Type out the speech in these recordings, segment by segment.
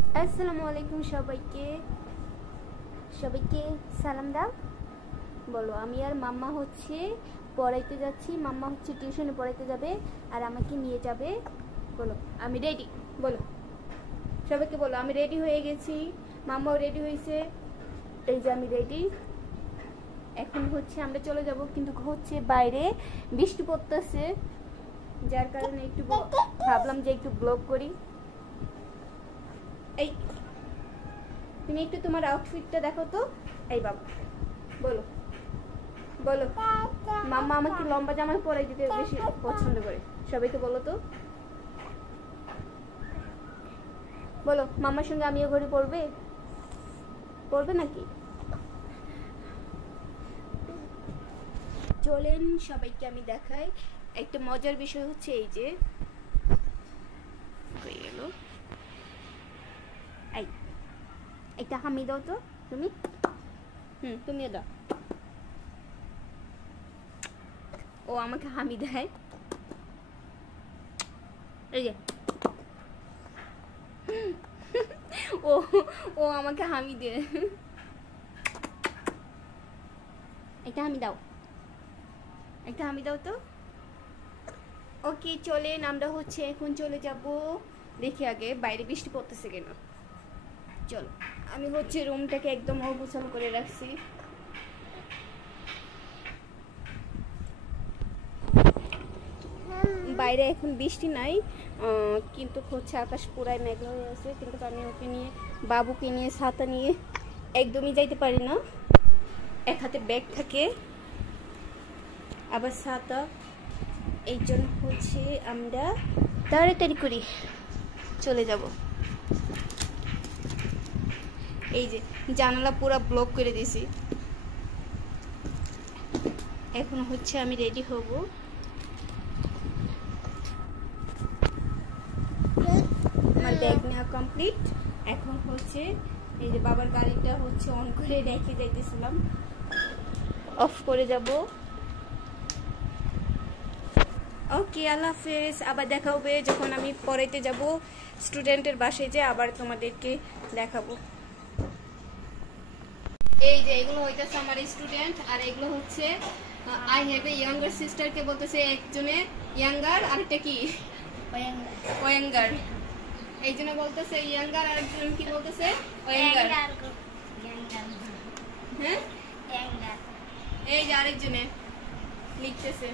আসসালামু আলাইকুম সবাইকে সবাইকে সালাম দাও। বলো, আমি আর মাম্মা হচ্ছে পড়াইতে যাচ্ছি। মাম্মা হচ্ছে টিউশনে পড়াইতে যাবে আর আমাকে নিয়ে যাবে। বলো আমি রেডি। বলো সবাইকে, বলো আমি রেডি হয়ে গেছি, মাম্মাও রেডি হয়েছে। এই যে আমি রেডি। এখন হচ্ছে আমরা চলে যাব, কিন্তু হচ্ছে বাইরে বৃষ্টি পড়তেছে, যার কারণে একটু ভাবলাম যে একটু ব্লগ করি। এই তুমি একটু তোমার আউটফিটটা দেখো তো। এই বাবা, বলো বলো। মাম্মা আমাকে লম্বা জামা পরাই দিতে বেশি পছন্দ করে। সবাইকে বলো তো, বলো মাম্মার সঙ্গে আমিও ঘড়ি পরবে, পরবে নাকি? চলেন সবাইকে আমি দেখাই। একটা মজার বিষয় হচ্ছে এই যে হয়ে গেল। এই একটা হামি দাও তো তুমি। তুমিও দাও। ও আমাকে হামি দেয়। এই যে ও ও আমাকে হামি দেয়। একটা হামি দাও, একটা হামি দাও তো। ওকে চলেন, আমরা হচ্ছে এখন চলে যাব। দেখি আগে বাইরে বৃষ্টি পড়তেছে কেন। চলো, আমি হচ্ছে রুমটাকে একদম অগোছালো করে রাখছি। বাইরে এখন বৃষ্টি নাই, কিন্তু হচ্ছে আকাশ পুরাই মেঘলা হয়ে আছে। কিন্তু আমি ওকে নিয়ে, বাবুকে নিয়ে, ছাতা নিয়ে একদমই যাইতে পারি না। এক হাতে ব্যাগ থাকে আবার ছাতা, এই জন্য হচ্ছে আমরা তাড়াতাড়ি করে চলে যাব। এই যে জানালা পুরো ব্লক করে দিয়েছি। এখন হচ্ছে আমি রেডি হব। আমার ব্যাগ নেওয়া কমপ্লিট। এখন হচ্ছে এই যে বাবার গাড়িটা হচ্ছে অন করে রেখে যাইতেছিলাম, অফ করে যাব। ওকে, আল্লাহ হাফেজ। আবার দেখা হবে যখন আমি পড়াইতে যাব স্টুডেন্টের বাসায়, যে আবার তোমাদেরকে দেখাবো। এই যে এগুলো হইতেছে আমার স্টুডেন্ট, আর এগুলো হচ্ছে I have a younger sister কে বলতেছে একজনে ইয়াঙ্গার, আরেকটা কি ওয়াঙ্গার। এই জন্য বলতেছে ইয়াঙ্গার, আর একজন কি বলতেছে ওয়াঙ্গার। হ্যাঁ, এই যে আরেকজনে লিখতেছে।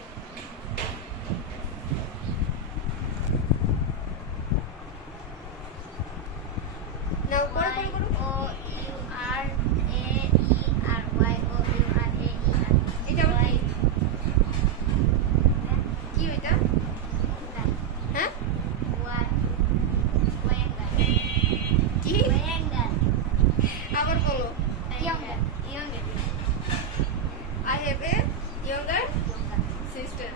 নাও করো করো করো। O U R A E R Y, O U R A E R. এটা কি এটা? হ্যাঁ, কি আবার বলো। Younger, I have a younger sister.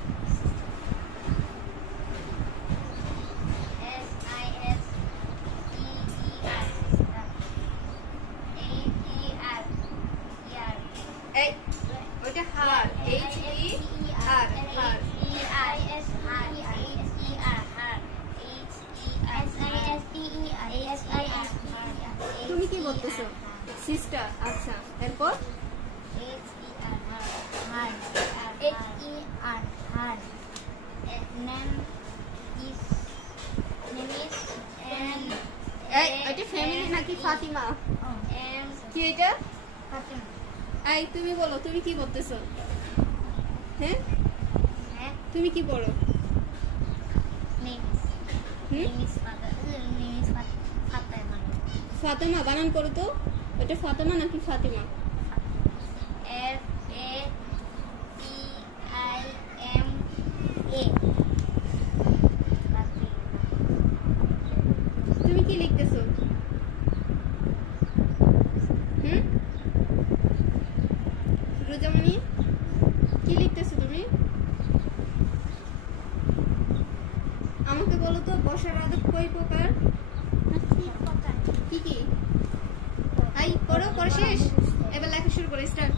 এই ওটা হার, এইচ ই আর, হার। তুমি কি বলতেছো? সিস্টার। আচ্ছা, এরপর এটা ফ্যামিলি নাকি ফাতিমা? কি এটা? এই তুমি বলো, তুমি কি বলতেছো? হ্যাঁ, তুমি কি বলো? ফাতেমা বানান করো তো। ওটা ফাতেমা নাকি ফাতিমা? তুমি কি লিখতেছো? রোজামণি কি লিখতেছো তুমি? আমাকে বলো তো, বসার আদব কয় প্রকার? কি কি? এই পড়ো, পড়া শেষ, এবার লেখা শুরু করো। স্টার্ট।